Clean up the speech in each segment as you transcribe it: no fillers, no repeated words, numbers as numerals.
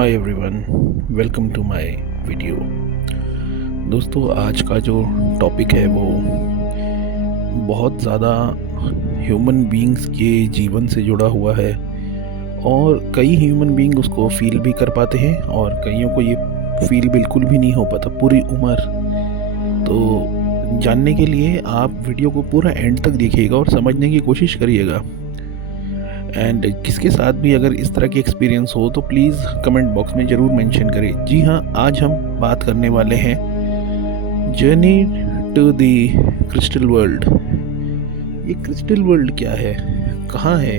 Hi everyone, welcome to my video. दोस्तों, आज का जो टॉपिक है वो बहुत ज़्यादा ह्यूमन बीइंग्स के जीवन से जुड़ा हुआ है और कई ह्यूमन बीइंग उसको फील भी कर पाते हैं और कईयों को ये फील बिल्कुल भी नहीं हो पाता पूरी उम्र। तो जानने के लिए आप वीडियो को पूरा एंड तक देखिएगा और समझने की कोशिश करिएगा। एंड किसके साथ भी अगर इस तरह की एक्सपीरियंस हो तो प्लीज़ कमेंट बॉक्स में ज़रूर मेंशन करें। जी हाँ, आज हम बात करने वाले हैं journey to the crystal world. ये क्रिस्टल वर्ल्ड क्या है, कहाँ है,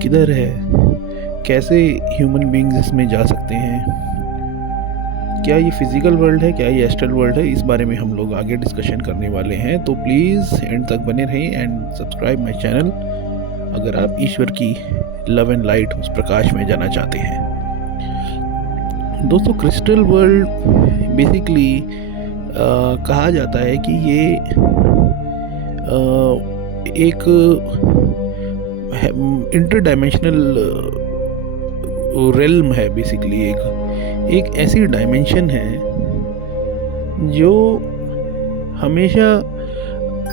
किधर है, कैसे ह्यूमन बीइंग्स इसमें जा सकते हैं, क्या ये फिज़िकल वर्ल्ड है, क्या ये एस्ट्रल वर्ल्ड है, इस बारे में हम लोग आगे डिस्कशन करने वाले हैं। तो प्लीज़ एंड तक बने रहें एंड सब्सक्राइब माई चैनल अगर आप ईश्वर की लव एंड लाइट उस प्रकाश में जाना चाहते हैं। दोस्तों, क्रिस्टल वर्ल्ड बेसिकली कहा जाता है कि ये एक इंटर डायमेंशनल रेल्म है। बेसिकली एक ऐसी डायमेंशन है जो हमेशा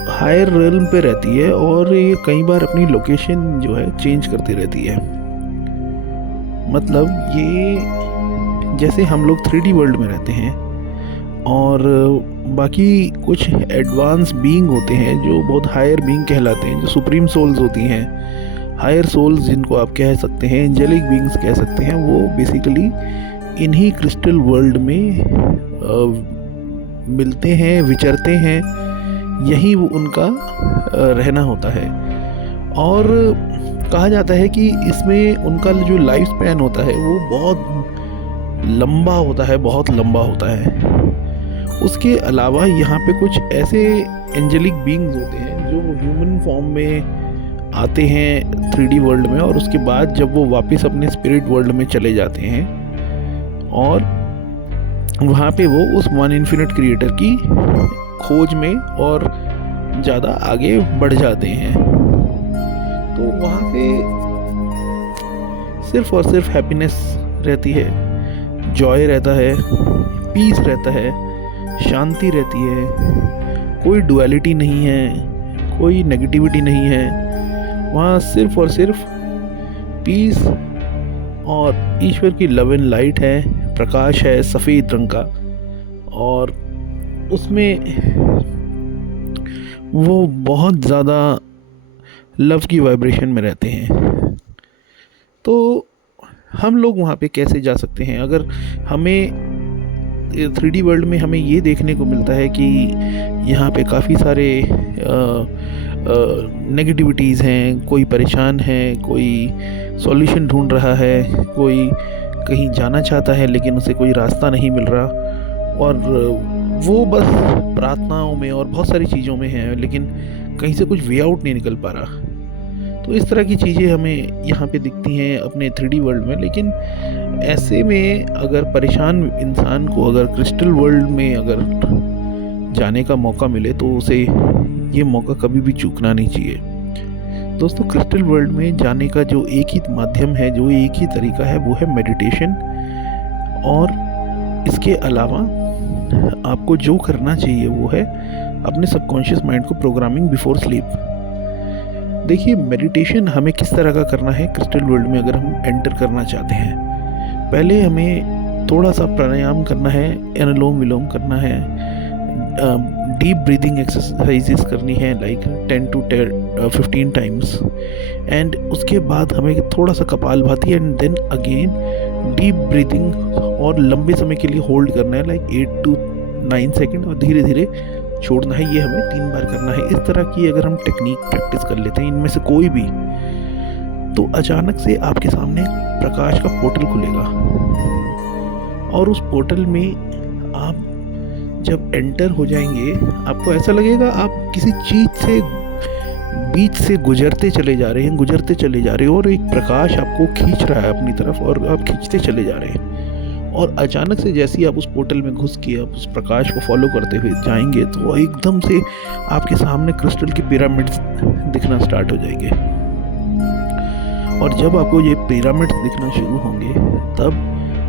हायर रेल्म पे रहती है और ये कई बार अपनी लोकेशन जो है चेंज करती रहती है। मतलब ये जैसे हम लोग 3D वर्ल्ड में रहते हैं और बाकी कुछ एडवांस बीइंग होते हैं जो बहुत हायर बीइंग कहलाते हैं, जो सुप्रीम सोल्स होती हैं, हायर सोल्स जिनको आप कह सकते हैं, एंजेलिक बीइंग्स कह सकते हैं। वो बेसिकली इन्हीं क्रिस्टल वर्ल्ड में मिलते हैं, विचरते हैं, यही वो उनका रहना होता है। और कहा जाता है कि इसमें उनका जो लाइफ स्पैन होता है वो बहुत लंबा होता है, बहुत लंबा होता है। उसके अलावा यहाँ पे कुछ ऐसे एंजेलिक बीइंग्स होते हैं जो ह्यूमन फॉर्म में आते हैं 3D वर्ल्ड में, और उसके बाद जब वो वापस अपने स्पिरिट वर्ल्ड में चले जाते हैं और वहाँ पे वो उस वन इन्फिनिट क्रिएटर की खोज में और ज़्यादा आगे बढ़ जाते हैं। तो वहाँ पे सिर्फ और सिर्फ हैप्पीनेस रहती है, जॉय रहता है, पीस रहता है, शांति रहती है, कोई डुअलिटी नहीं है, कोई नेगेटिविटी नहीं है। वहाँ सिर्फ और सिर्फ पीस और ईश्वर की लव एंड लाइट है, प्रकाश है सफ़ेद रंग का, और उसमें वो बहुत ज़्यादा लव की वाइब्रेशन में रहते हैं। तो हम लोग वहाँ पे कैसे जा सकते हैं? अगर हमें 3D वर्ल्ड में हमें ये देखने को मिलता है कि यहाँ पे काफ़ी सारे नेगेटिविटीज़ हैं, कोई परेशान है, कोई सॉल्यूशन ढूंढ रहा है, कोई कहीं जाना चाहता है लेकिन उसे कोई रास्ता नहीं मिल रहा, और वो बस प्रार्थनाओं में और बहुत सारी चीज़ों में है लेकिन कहीं से कुछ वे आउट नहीं निकल पा रहा। तो इस तरह की चीज़ें हमें यहाँ पे दिखती हैं अपने 3D वर्ल्ड में। लेकिन ऐसे में अगर परेशान इंसान को अगर क्रिस्टल वर्ल्ड में अगर जाने का मौका मिले तो उसे ये मौका कभी भी चूकना नहीं चाहिए। दोस्तों, क्रिस्टल वर्ल्ड में जाने का जो एक ही माध्यम है, जो एक ही तरीका है, वो है मेडिटेशन। और इसके अलावा आपको जो करना चाहिए वो है अपने सबकॉन्शियस माइंड को प्रोग्रामिंग बिफोर स्लीप। देखिए, मेडिटेशन हमें किस तरह का करना है क्रिस्टल वर्ल्ड में अगर हम एंटर करना चाहते हैं। पहले हमें थोड़ा सा प्राणायाम करना है, अनुलोम विलोम करना है, डीप ब्रीदिंग एक्सरसाइजेस करनी है लाइक 10 to 15 टाइम्स। एंड उसके बाद हमें थोड़ा सा kapalbhati and then again deep breathing और लंबे समय के लिए होल्ड करना है लाइक 8 to 9 सेकेंड, और धीरे धीरे छोड़ना है। ये हमें 3 बार करना है। इस तरह की अगर हम टेक्निक प्रैक्टिस कर लेते हैं इनमें से कोई भी, तो अचानक से आपके सामने प्रकाश का पोर्टल खुलेगा और उस पोर्टल में आप जब एंटर हो जाएंगे आपको ऐसा लगेगा आप किसी चीज़ से बीच से गुजरते चले जा रहे हैं और एक प्रकाश आपको खींच रहा है अपनी तरफ और आप खींचते चले जा रहे हैं। और अचानक से जैसे ही आप उस पोर्टल में घुस के आप उस प्रकाश को फॉलो करते हुए जाएंगे तो एकदम से आपके सामने क्रिस्टल की पिरामिड्स दिखना स्टार्ट हो जाएंगे। और जब आपको ये पिरामिड्स दिखना शुरू होंगे तब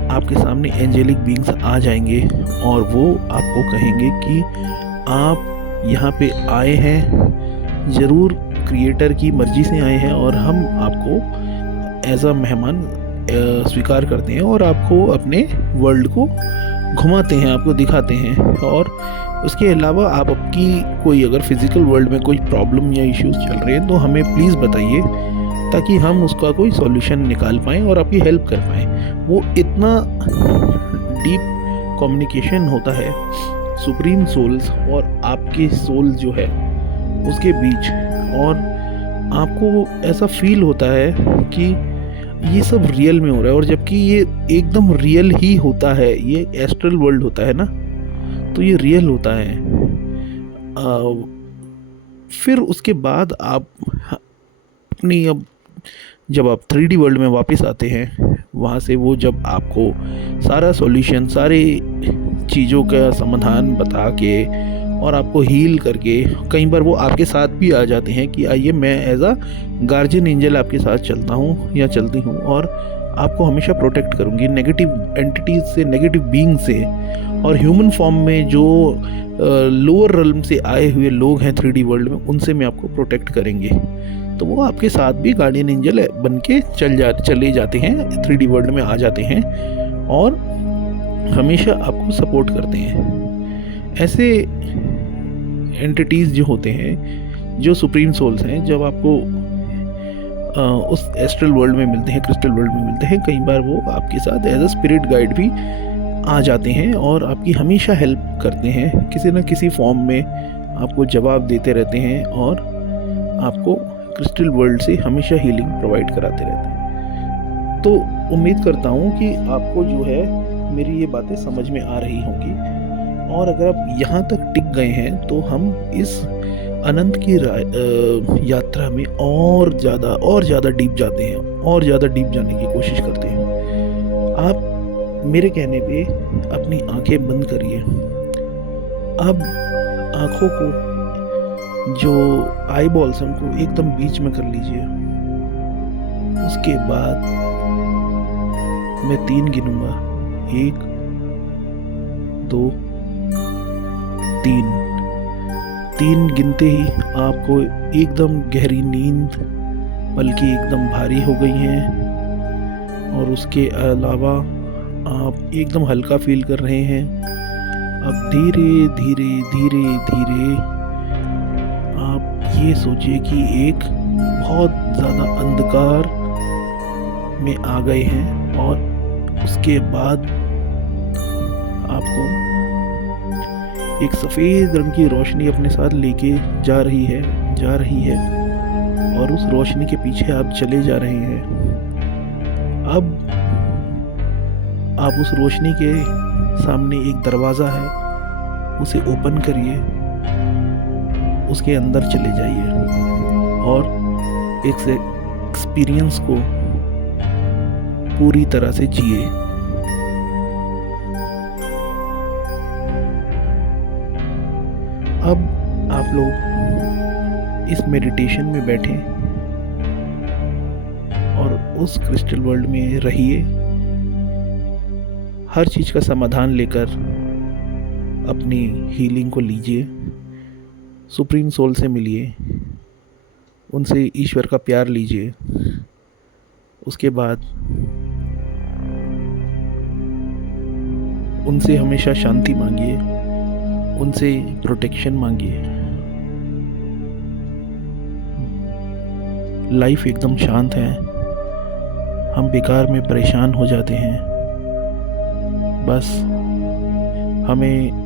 आपके सामने एंजेलिक बीइंग्स आ जाएंगे और वो आपको कहेंगे कि आप यहाँ पे आए हैं, ज़रूर क्रिएटर की मर्ज़ी से आए हैं, और हम आपको एज अ मेहमान स्वीकार करते हैं और आपको अपने वर्ल्ड को घुमाते हैं, आपको दिखाते हैं। और उसके अलावा आप आपकी कोई अगर फिज़िकल वर्ल्ड में कोई प्रॉब्लम या इश्यूज़ चल रहे हैं तो हमें प्लीज़ बताइए, ताकि हम उसका कोई सॉल्यूशन निकाल पाएँ और आपकी हेल्प कर पाएँ। वो इतना डीप कम्युनिकेशन होता है सुप्रीम सोल्स और आपके सोल जो है उसके बीच, और आपको ऐसा फील होता है कि ये सब रियल में हो रहा है, और जबकि ये एकदम रियल ही होता है, ये एस्ट्रल वर्ल्ड होता है ना, तो ये रियल होता है। फिर उसके बाद आप अपनी अब जब आप 3D वर्ल्ड में वापस आते हैं, वहाँ से वो जब आपको सारा सॉल्यूशन, सारे चीज़ों का समाधान बता के और आपको हील करके, कई बार वो आपके साथ भी आ जाते हैं कि आइए मैं एज अ गार्जियन एंजल आपके साथ चलता हूँ या चलती हूँ और आपको हमेशा प्रोटेक्ट करूँगी नेगेटिव एंटिटीज से, नेगेटिव बीइंग से। और ह्यूमन फॉर्म में जो लोअर रल्म से आए हुए लोग हैं 3D वर्ल्ड में, उनसे मैं आपको प्रोटेक्ट करेंगे। तो वो आपके साथ भी गार्डियन एंजल बन के चले जाते हैं, 3D वर्ल्ड में आ जाते हैं और हमेशा आपको सपोर्ट करते हैं। ऐसे एंटिटीज़ जो होते हैं, जो सुप्रीम सोल्स हैं, जब आपको उस एस्ट्रल वर्ल्ड में मिलते हैं, क्रिस्टल वर्ल्ड में मिलते हैं, कई बार वो आपके साथ एज अ स्पिरिट गाइड भी आ जाते हैं और आपकी हमेशा हेल्प करते हैं, किसी न किसी फॉर्म में आपको जवाब देते रहते हैं और आपको क्रिस्टल वर्ल्ड से हमेशा हीलिंग प्रोवाइड कराते रहते हैं। तो उम्मीद करता हूँ कि आपको जो है मेरी ये बातें समझ में आ रही होंगी, और अगर आप यहाँ तक टिक गए हैं तो हम इस अनंत की यात्रा में और ज़्यादा डीप जाते हैं, और ज़्यादा डीप जाने की कोशिश करते हैं। आप मेरे कहने पे अपनी आंखें बंद करिए। अब आँखों को, जो आई बॉल्स उनको एकदम बीच में कर लीजिए। उसके बाद मैं 3 गिनूंगा, 1 2 3 गिनते ही आपको एकदम गहरी नींद, बल्कि एकदम भारी हो गई हैं, और उसके अलावा आप एकदम हल्का फील कर रहे हैं। अब धीरे धीरे धीरे धीरे आप ये सोचिए कि एक बहुत ज़्यादा अंधकार में आ गए हैं, और उसके बाद आपको एक सफ़ेद रंग की रोशनी अपने साथ लेके जा रही है, और उस रोशनी के पीछे आप चले जा रहे हैं। अब आप उस रोशनी के सामने एक दरवाज़ा है, उसे ओपन करिए, उसके अंदर चले जाइए और एक एक्सपीरियंस को पूरी तरह से जिए। अब आप लोग इस मेडिटेशन में बैठें और उस क्रिस्टल वर्ल्ड में रहिए, हर चीज़ का समाधान लेकर अपनी हीलिंग को लीजिए, सुप्रीम सोल से मिलिए, उनसे ईश्वर का प्यार लीजिए। उसके बाद उनसे हमेशा शांति मांगिए, उनसे प्रोटेक्शन मांगिए। लाइफ एकदम शांत है, हम बेकार में परेशान हो जाते हैं, बस हमें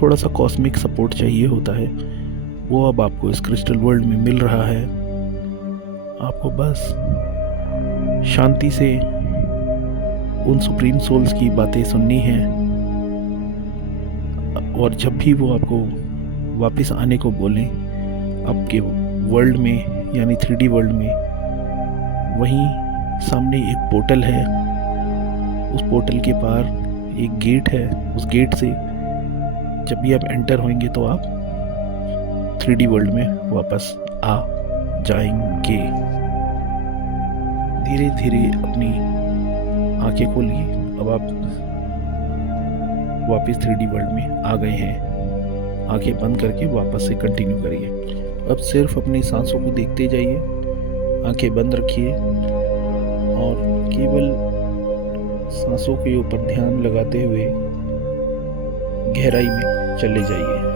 थोड़ा सा कॉस्मिक सपोर्ट चाहिए होता है, वो अब आपको इस क्रिस्टल वर्ल्ड में मिल रहा है। आपको बस शांति से उन सुप्रीम सोल्स की बातें सुननी है, और जब भी वो आपको वापस आने को बोलें आपके वर्ल्ड में, यानी 3D वर्ल्ड में, वहीं सामने एक पोर्टल है, उस पोर्टल के पार एक गेट है। उस गेट से जब भी आप एंटर होंगे तो आप 3D वर्ल्ड में वापस आ जाएंगे। धीरे धीरे अपनी आंखें खोलिए अब आप वापस 3D वर्ल्ड में आ गए हैं। आंखें बंद करके वापस से कंटिन्यू करिए। अब सिर्फ अपनी सांसों को देखते जाइए, आंखें बंद रखिए और केवल सांसों के ऊपर ध्यान लगाते हुए गहराई में चले जाइए।